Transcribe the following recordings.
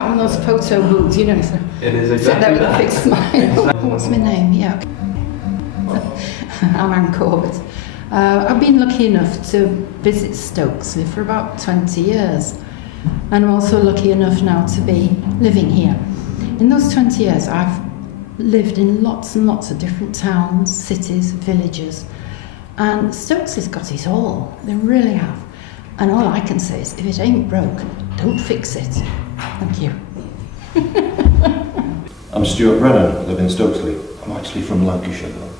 One of those photo booths, you know. So it is exactly sit there with that. a big smile. What's my name? Yeah. I'm Anne Corbett. I've been lucky enough to visit Stokesley for about 20 years. And I'm also lucky enough now to be living here. In those 20 years, I've lived in lots and lots of different towns, cities, villages. And Stokesley's got it all. They really have. And all I can say is, if it ain't broke, don't fix it. Thank you. I'm Stuart Brennan, live in Stokesley. I'm actually from Lancashire though.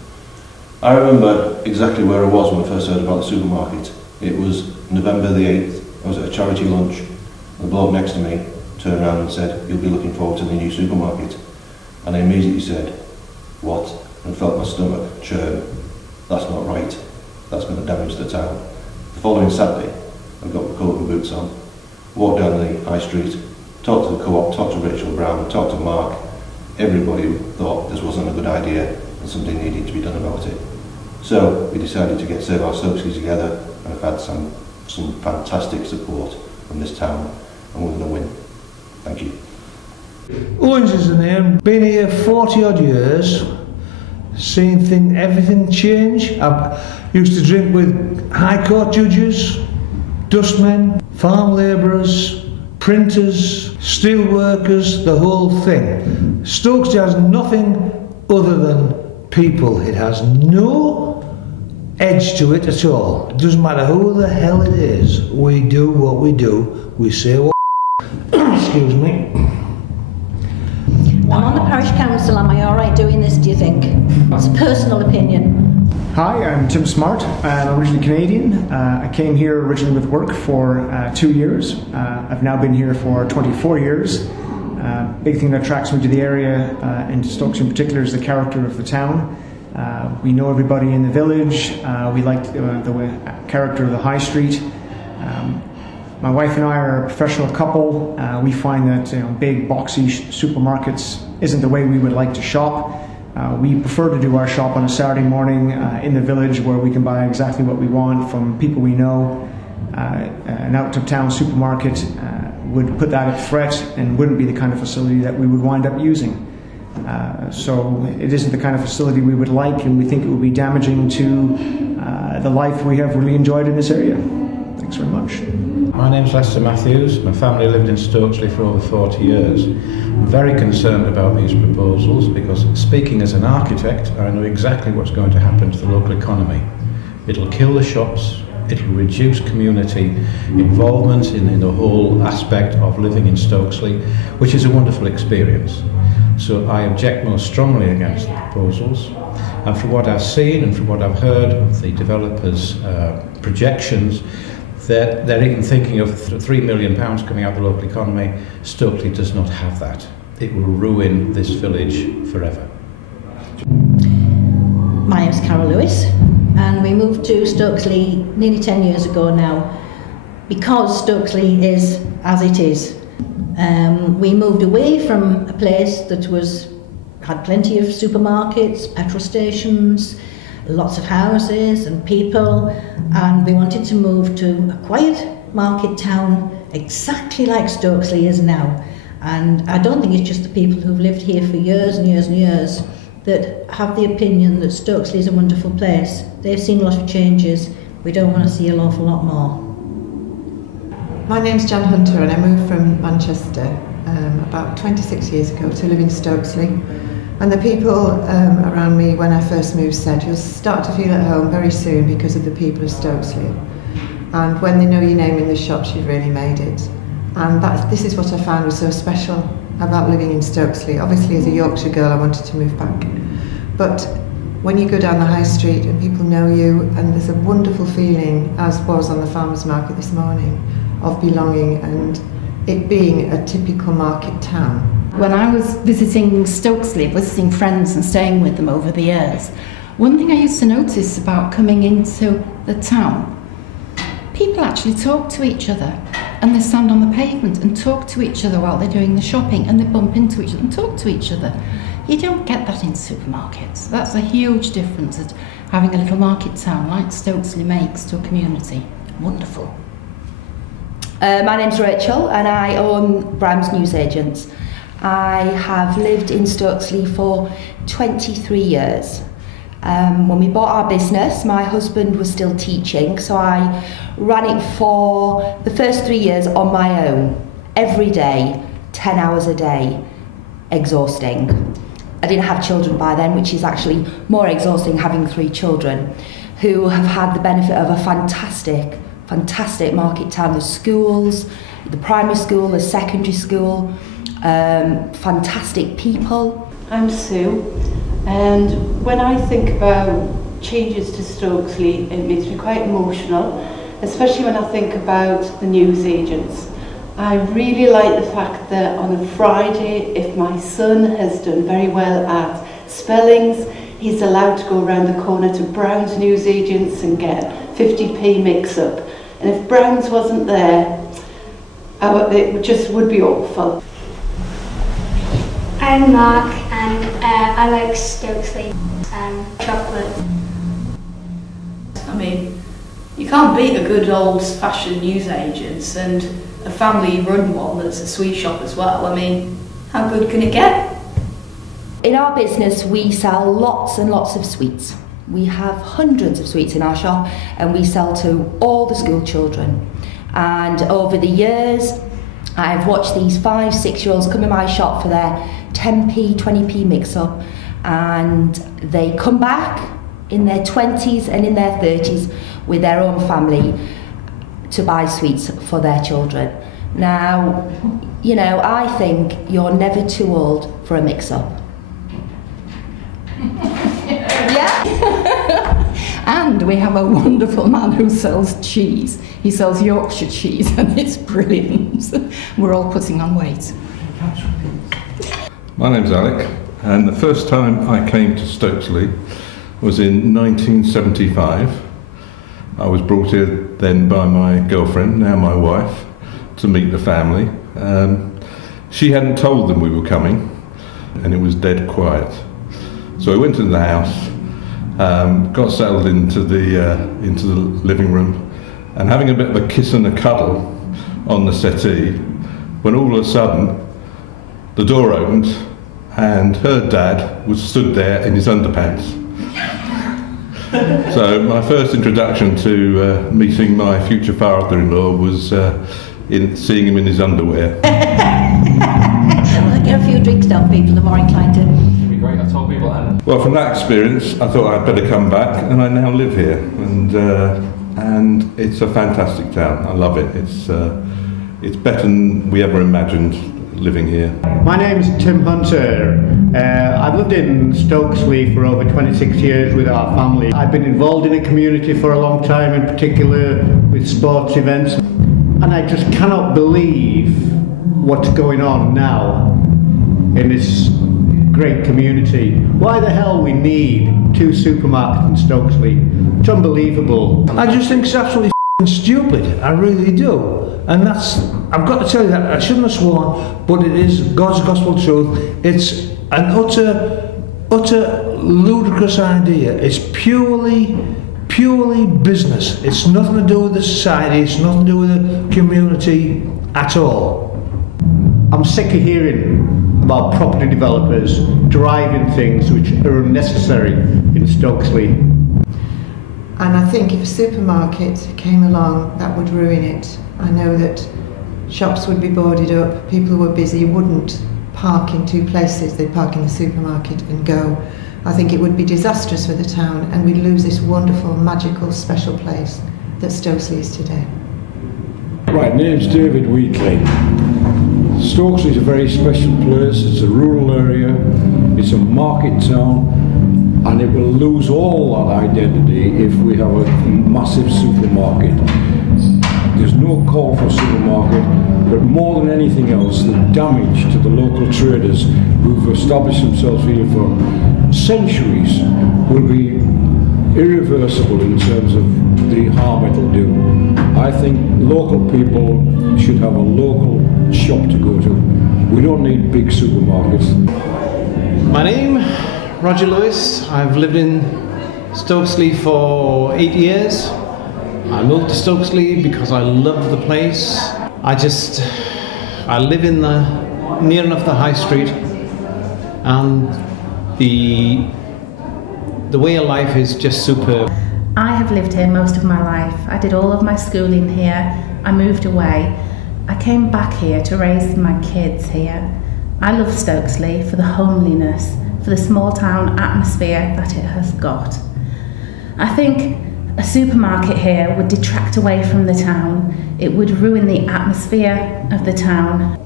I remember exactly where I was when I first heard about the supermarket. It was November the 8th. I was at a charity lunch. The bloke next to me turned around and said, "You'll be looking forward to the new supermarket." And I immediately said, "What?" and felt my stomach churn. That's not right. That's going to damage the town. The following Saturday, I got my coat and boots on, walked down the high street, talked to the co-op, talked to Rachel Brown, talked to Mark. Everybody thought this wasn't a good idea and something needed to be done about it. So we decided to Save Our Stokesley together, and I've had some fantastic support from this town, and we're going to win. Thank you. Owens is the name. Been here 40 odd years. Seen everything change. I used to drink with High Court judges, dustmen, farm labourers, printers, steel workers, the whole thing. Stokesley has nothing other than people. It has no edge to it at all. It doesn't matter who the hell it is. We do what we do. We say what excuse me. I'm on the parish council. Am I alright doing this, do you think? It's a personal opinion. Hi, I'm Tim Smart. I'm originally Canadian. I came here originally with work for 2 years. I've now been here for 24 years. Big thing that attracts me to the area, and to Stokesley in particular, is the character of the town. We know everybody in the village. We like the character of the high street. My wife and I are a professional couple. We find that big boxy supermarkets isn't the way we would like to shop. We prefer to do our shop on a Saturday morning in the village, where we can buy exactly what we want from people we know. An out-of-town supermarket would put that at threat and wouldn't be the kind of facility that we would wind up using. So it isn't the kind of facility we would like, and we think it would be damaging to the life we have really enjoyed in this area. Thanks very much. My name's Lester Matthews. My family lived in Stokesley for over 40 years. I'm very concerned about these proposals because, speaking as an architect, I know exactly what's going to happen to the local economy. It'll kill the shops, it'll reduce community involvement in the whole aspect of living in Stokesley, which is a wonderful experience. So I object most strongly against the proposals. And from what I've seen and from what I've heard of the developers' projections, they're even thinking of £3 million coming out of the local economy. Stokesley does not have that. It will ruin this village forever. My name's Carol Lewis, and we moved to Stokesley nearly 10 years ago now because Stokesley is as it is. We moved away from a place that had plenty of supermarkets, petrol stations, lots of houses and people, and we wanted to move to a quiet market town exactly like Stokesley is now. And I don't think it's just the people who've lived here for years and years and years that have the opinion that Stokesley is a wonderful place. They've seen a lot of changes. We don't want to see an awful lot more. My name's Jan Hunter, and I moved from Manchester about 26 years ago to live in Stokesley. And the people around me when I first moved said, "You'll start to feel at home very soon because of the people of Stokesley. And when they know your name in the shops, you've really made it." And this is what I found was so special about living in Stokesley. Obviously, as a Yorkshire girl, I wanted to move back. But when you go down the high street and people know you, and there's a wonderful feeling, as was on the farmers market this morning, of belonging and it being a typical market town. When I was visiting Stokesley, visiting friends and staying with them over the years, one thing I used to notice about coming into the town, people actually talk to each other, and they stand on the pavement and talk to each other while they're doing the shopping, and they bump into each other and talk to each other. You don't get that in supermarkets. That's a huge difference that having a little market town like Stokesley makes to a community. Wonderful. My name's Rachel and I own Brown's Newsagents. I have lived in Stokesley for 23 years. When we bought our business, my husband was still teaching, so I ran it for the first 3 years on my own, every day, 10 hours a day, exhausting. I didn't have children by then, which is actually more exhausting, having 3 children, who have had the benefit of a fantastic market town. The schools, the primary school, the secondary school, fantastic people. I'm Sue, and when I think about changes to Stokesley, it makes me quite emotional, especially when I think about the newsagents. I really like the fact that on a Friday, if my son has done very well at spellings, he's allowed to go around the corner to Brown's Newsagents and get 50p mix-up. And if Brown's wasn't there, it just would be awful. I'm Mark and I like Stokesley chocolate. I mean, you can't beat a good old-fashioned newsagents and a family-run one that's a sweet shop as well. I mean, how good can it get? In our business, we sell lots and lots of sweets. We have hundreds of sweets in our shop and we sell to all the school children. And over the years, I've watched these 5, 6-year-olds come in my shop for their 10p, 20p mix-up, and they come back in their 20s and in their 30s with their own family to buy sweets for their children. Now, you know, I think you're never too old for a mix-up. Yeah? And we have a wonderful man who sells cheese. He sells Yorkshire cheese and it's brilliant. We're all putting on weight. My name's Alec, and the first time I came to Stokesley was in 1975. I was brought here then by my girlfriend, now my wife, to meet the family. She hadn't told them we were coming, and it was dead quiet. So we went into the house, got settled into the living room, and having a bit of a kiss and a cuddle on the settee, when all of a sudden the door opened and her dad was stood there in his underpants. So my first introduction to meeting my future father-in-law was in seeing him in his underwear. Well, get a few drinks down, people are more inclined to. It'd be great. I told people that. Well, from that experience, I thought I'd better come back, and I now live here, and it's a fantastic town. I love it. It's better than we ever imagined living here. My name's Tim Hunter. I've lived in Stokesley for over 26 years with our family. I've been involved in the community for a long time, in particular with sports events, and I just cannot believe what's going on now in this great community. Why the hell we need 2 supermarkets in Stokesley? It's unbelievable. I just think it's absolutely stupid, I really do. And that's, I've got to tell you that, I shouldn't have sworn, but it is God's gospel truth. It's an utter ludicrous idea. It's purely business. It's nothing to do with the society, it's nothing to do with the community at all. I'm sick of hearing about property developers driving things which are unnecessary in Stokesley. And I think if a supermarket came along, that would ruin it. I know that shops would be boarded up, people who were busy wouldn't park in 2 places, they'd park in the supermarket and go. I think it would be disastrous for the town and we'd lose this wonderful, magical, special place that Stokesley is today. Right, name's David Wheatley. Stokesley is a very special place, it's a rural area, it's a market town, and it will lose all that identity if we have a massive supermarket. There's no call for a supermarket, but more than anything else, the damage to the local traders who've established themselves here for centuries will be irreversible in terms of the harm it'll do. I think local people should have a local shop to go to. We don't need big supermarkets. My name, Roger Lewis. I've lived in Stokesley for 8 years. I moved to Stokesley because I love the place. I live in near enough the high street, and the way of life is just superb. I have lived here most of my life. I did all of my schooling here. I moved away. I came back here to raise my kids here. I love Stokesley for the homeliness, for the small town atmosphere that it has got. I think a supermarket here would detract away from the town. It would ruin the atmosphere of the town.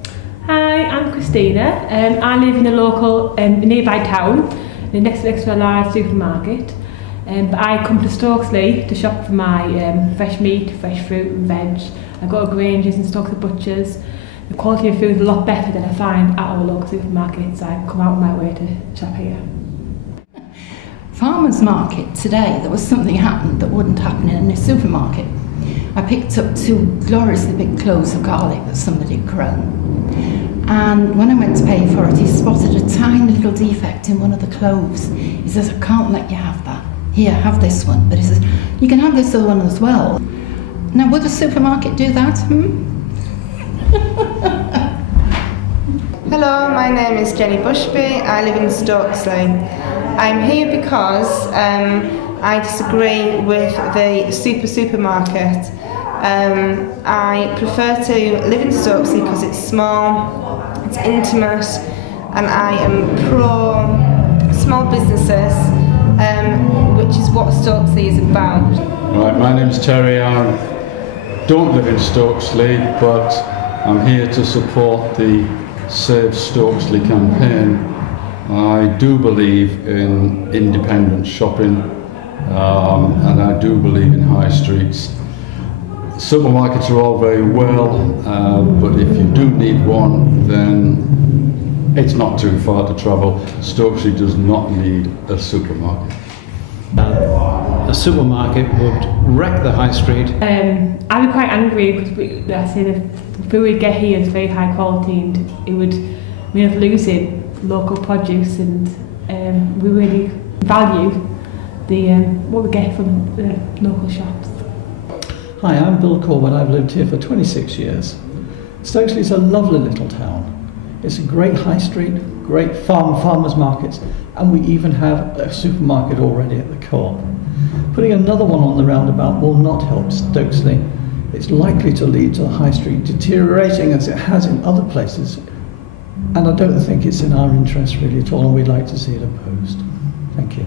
Hi, I'm Christina. I live in a local nearby town, next to a large supermarket. But I come to Stokesley to shop for my fresh meat, fresh fruit and veg. I go to Granges and Stokesley Butchers. The quality of food is a lot better than I find at our local supermarkets. I come out of my way to shop here. Farmers market today, there was something happened that wouldn't happen in a supermarket. I picked up 2 gloriously big cloves of garlic that somebody had grown. And when I went to pay for it, he spotted a tiny little defect in one of the cloves. He says, I can't let you have that. Here, have this one. But he says, you can have this other one as well. Now, would a supermarket do that? Hello, my name is Jenny Bushby. I live in Stokesley. I'm here because I disagree with the supermarket. I prefer to live in Stokesley because it's small, it's intimate, and I am pro small businesses, which is what Stokesley is about. Right, my name's Terry. I don't live in Stokesley, but I'm here to support the Save Stokesley campaign. I do believe in independent shopping, and I do believe in high streets. Supermarkets are all very well, but if you do need one, then it's not too far to travel. Stokesley does not need a supermarket. A supermarket would wreck the high street. I'd be quite angry because I say the food we get here is very high quality, and it would mean us losing local produce, and we really value what we get from the local shops. Hi, I'm Bill Corbett. I've lived here for 26 years. Stokesley is a lovely little town. It's a great high street, great farmers markets, and we even have a supermarket already at the co-op. Putting another one on the roundabout will not help Stokesley. It's likely to lead to the high street deteriorating as it has in other places, and I don't think it's in our interest really at all, and we'd like to see it opposed. Thank you.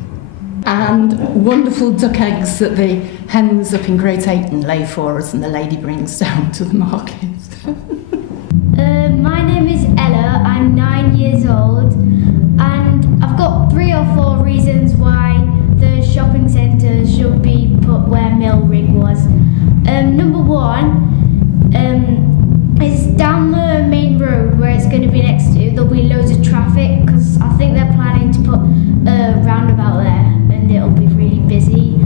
And wonderful duck eggs that the hens up in Great Ayton lay for us and the lady brings down to the market. My name is Ella, I'm 9 years old, and I've got 3 or 4 reasons why the shopping centre should be put where Millrig was. Number 1 is down the main road where it's going to be next to, there'll be loads of traffic because I think they're planning to put a roundabout there and it'll be really busy.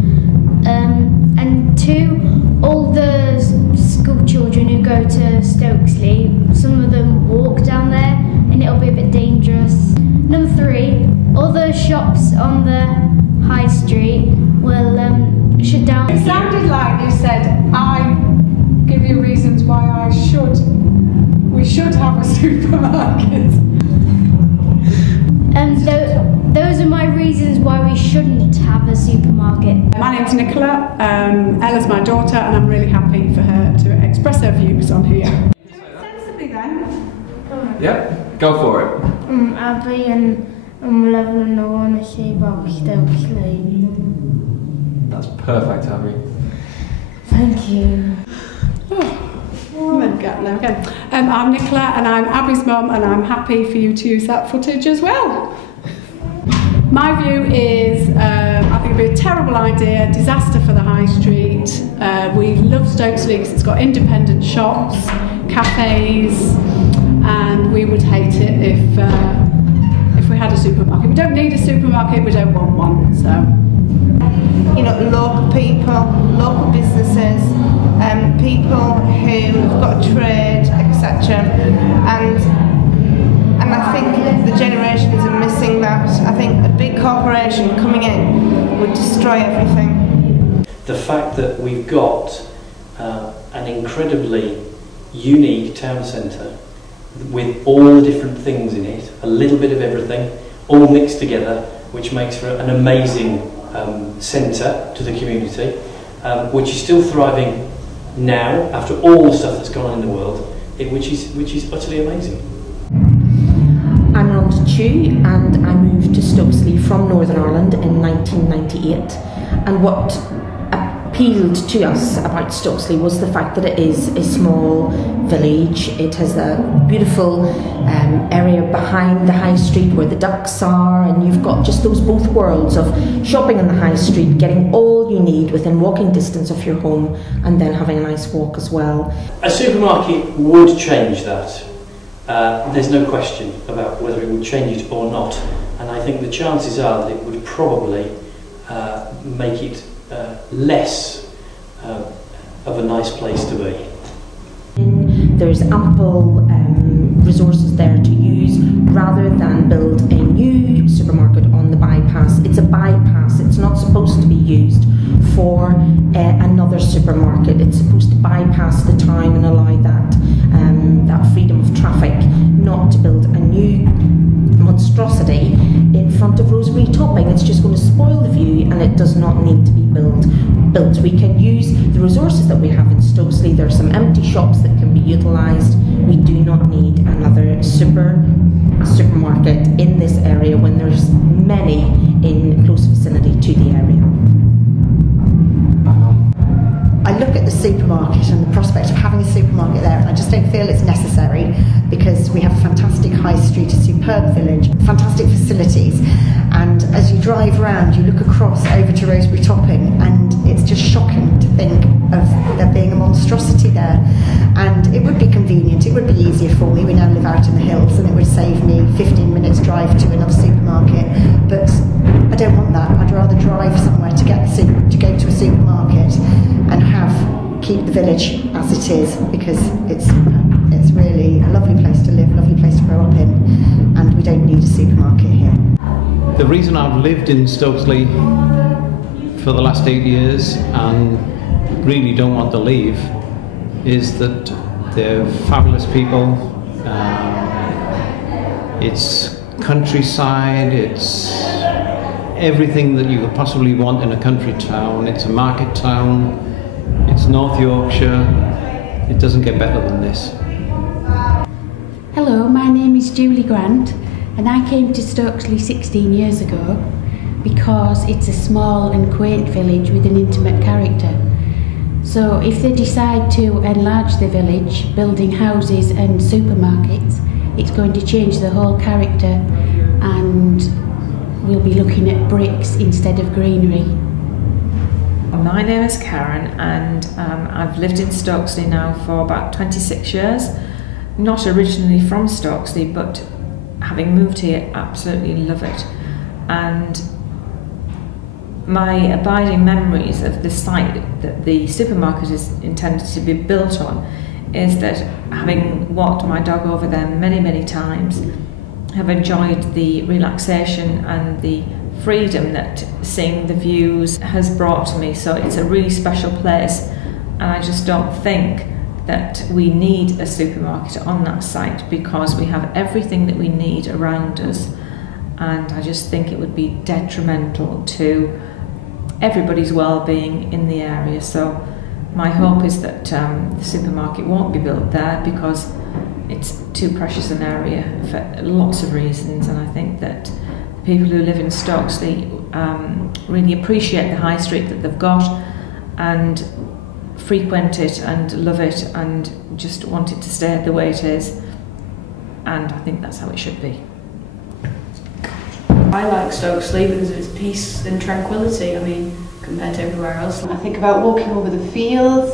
And 2, all the school children who go to Stokesley, some of them walk down there and it'll be a bit dangerous. Number 3, all the shops on the high street will shut down. It sounded like you said, I give you reasons why we should have a supermarket. Those are my reasons why we shouldn't have a supermarket. My name's Nicola, Ella's my daughter, and I'm really happy for her to express her views on here. Sensibly then. Yep, go for it. Abby, and I'm 11 and I want to see about Stokesley. That's perfect, Abby. Thank you. I'm Nicola and I'm Abby's mum, and I'm happy for you to use that footage as well. My view is I think it'd be a terrible idea, disaster for the high street. We love Stokesley because it's got independent shops, cafes, and we would hate it if we had a supermarket. We don't need a supermarket, we don't want one, so. You know, local people, local businesses, people who've got a trade, etc. And I think the generations are missing that. I think a big corporation coming in would destroy everything. The fact that we've got an incredibly unique town centre with all the different things in it, a little bit of everything, all mixed together, which makes for an amazing centre to the community, which is still thriving now after all the stuff that's gone on in the world, which is utterly amazing. I'm Rhonda Chew, and I moved to Stokesley from Northern Ireland in 1998. And what appealed to us about Stokesley was the fact that it is a small village. It has a beautiful area behind the high street where the ducks are, and you've got just those both worlds of shopping on the high street, getting all you need within walking distance of your home, and then having a nice walk as well. A supermarket would change that. There's no question about whether it would change it or not, and I think the chances are that it would probably make it less of a nice place to be. There's ample resources there to use rather than build a new supermarket on the bypass. It's a bypass, it's not supposed to be used for another supermarket. It's supposed to bypass the town and allow that freedom of traffic, not to build a new monstrosity in front of Rosary Topping. It's just going to spoil the view, and it does not need to be built. We can use the resources that we have in Stokesley. There are some empty shops that can be utilised. We do not need another supermarket in this area when there's many in close vicinity to the area. I look at the supermarket and the prospect of having a supermarket there, and I just don't feel it's necessary, because we have a fantastic high street, a superb village, fantastic facilities, and as you drive around you look across over to Rosebery Topping and it's just shocking to think of there being a monstrosity there. And it would be convenient, it would be easier for me. We now live out in the hills, and it would save me 15 minutes drive to another supermarket, but I don't want that. I'd rather drive somewhere to go to a supermarket and keep the village as it is, because it's really a lovely place to live, a lovely place to grow up in, and we don't need a supermarket here. The reason I've lived in Stokesley for the last 8 years and really don't want to leave is that they're fabulous people. It's countryside, it's everything that you could possibly want in a country town. It's a market town, it's North Yorkshire. It doesn't get better than this. Hello, my name is Julie Grant, and I came to Stokesley 16 years ago because it's a small and quaint village with an intimate character. So if they decide to enlarge the village, building houses and supermarkets, it's going to change the whole character, and we'll be looking at bricks instead of greenery. My name is Karen, and I've lived in Stokesley now for about 26 years. Not originally from Stokesley, but having moved here, absolutely love it. And my abiding memories of the site that the supermarket is intended to be built on is that, having walked my dog over there many, many times, have enjoyed the relaxation and the freedom that seeing the views has brought to me. So it's a really special place, and I just don't think that we need a supermarket on that site, because we have everything that we need around us, and I just think it would be detrimental to everybody's well-being in the area. So my hope is that the supermarket won't be built there, because it's too precious an area for lots of reasons, and I think that people who live in Stokesley really appreciate the high street that they've got and frequent it and love it and just want it to stay the way it is, and I think that's how it should be. I like Stokesley because of its peace and tranquility, I mean, compared to everywhere else. I think about walking over the fields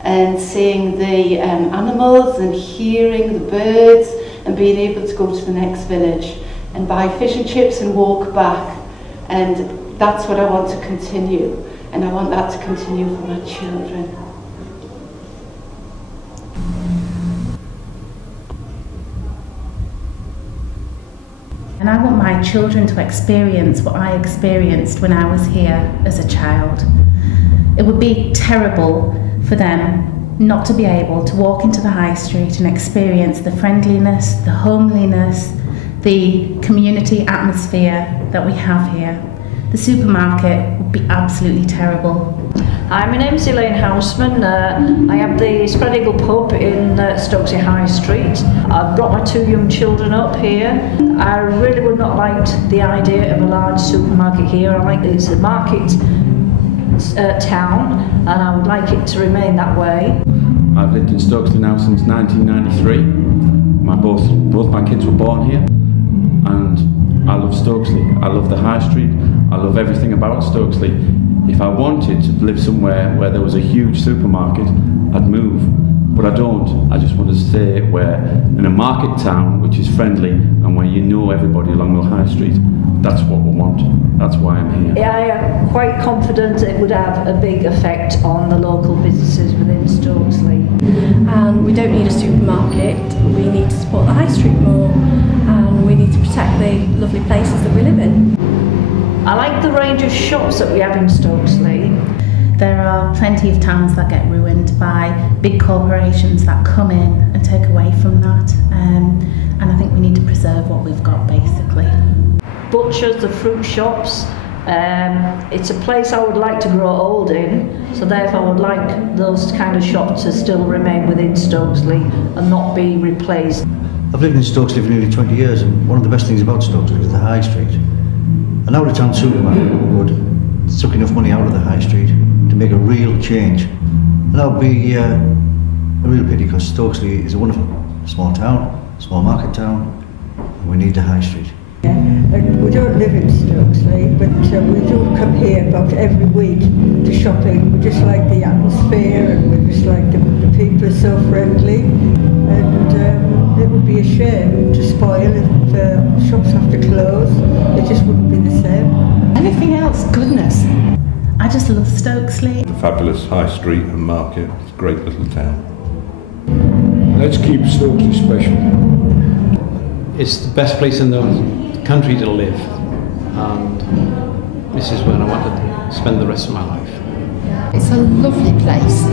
and seeing the animals and hearing the birds and being able to go to the next village and buy fish and chips and walk back, and that's what I want to continue, and I want that to continue for my children. And I want my children to experience what I experienced when I was here as a child. It would be terrible for them not to be able to walk into the high street and experience the friendliness, the homeliness, the community atmosphere that we have here. The supermarket would be absolutely terrible. Hi, my name's Elaine Houseman. I have the Spread Eagle pub in Stokesley High Street. I've brought my 2 young children up here. I really would not like the idea of a large supermarket here. I like it's a market town, and I would like it to remain that way. I've lived in Stokesley now since 1993. Both my kids were born here, and I love Stokesley. I love the high street. I love everything about Stokesley. If I wanted to live somewhere where there was a huge supermarket, I'd move. But I don't. I just want to stay in a market town which is friendly and where you know everybody along the high street. That's what we want. That's why I'm here. I am quite confident it would have a big effect on the local businesses within Stokesley. We don't need a supermarket. We need to support the high street more, and we need to protect the lovely places that we live in. I like the range of shops that we have in Stokesley. There are plenty of towns that get ruined by big corporations that come in and take away from that, and I think we need to preserve what we've got, basically. Butchers, the fruit shops, it's a place I would like to grow old in, so therefore I would like those kind of shops to still remain within Stokesley and not be replaced. I've lived in Stokesley for nearly 20 years, and one of the best things about Stokesley is the high street. An out-of-town supermarket would suck enough money out of the high street to make a real change. And that would be a real pity, because Stokesley is a wonderful small town, small market town, and we need the high street. We don't live in Stokesley, but we do come here about every week to shopping. We just like the atmosphere, and we just like the people are so friendly, and it would be a shame to spoil if shops have to close. It just wouldn't be the same. Anything else? Goodness. I just love Stokesley. The fabulous high street and market. It's a great little town. Let's keep Stokesley special. It's the best place in the country to live, and this is where I want to spend the rest of my life. It's a lovely place.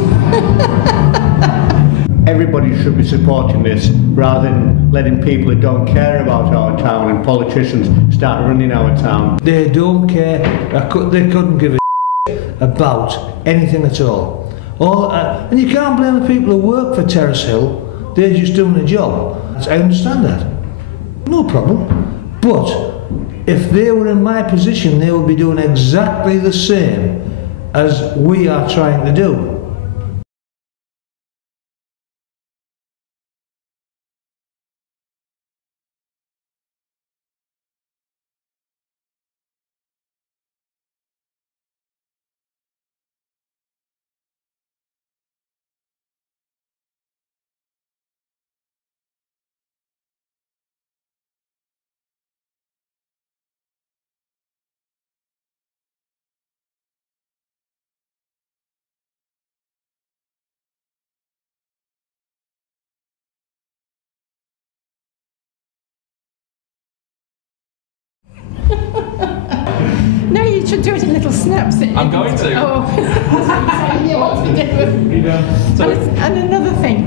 Everybody should be supporting this rather than letting people who don't care about our town and politicians start running our town. They don't care. They couldn't give a about anything at all. And you can't blame the people who work for Terrace Hill. They're just doing a job. I understand that. No problem. But if they were in my position, they would be doing exactly the same as we are trying to do. No, you should do it in little snaps. I'm going to. Oh, you what to do. And another thing.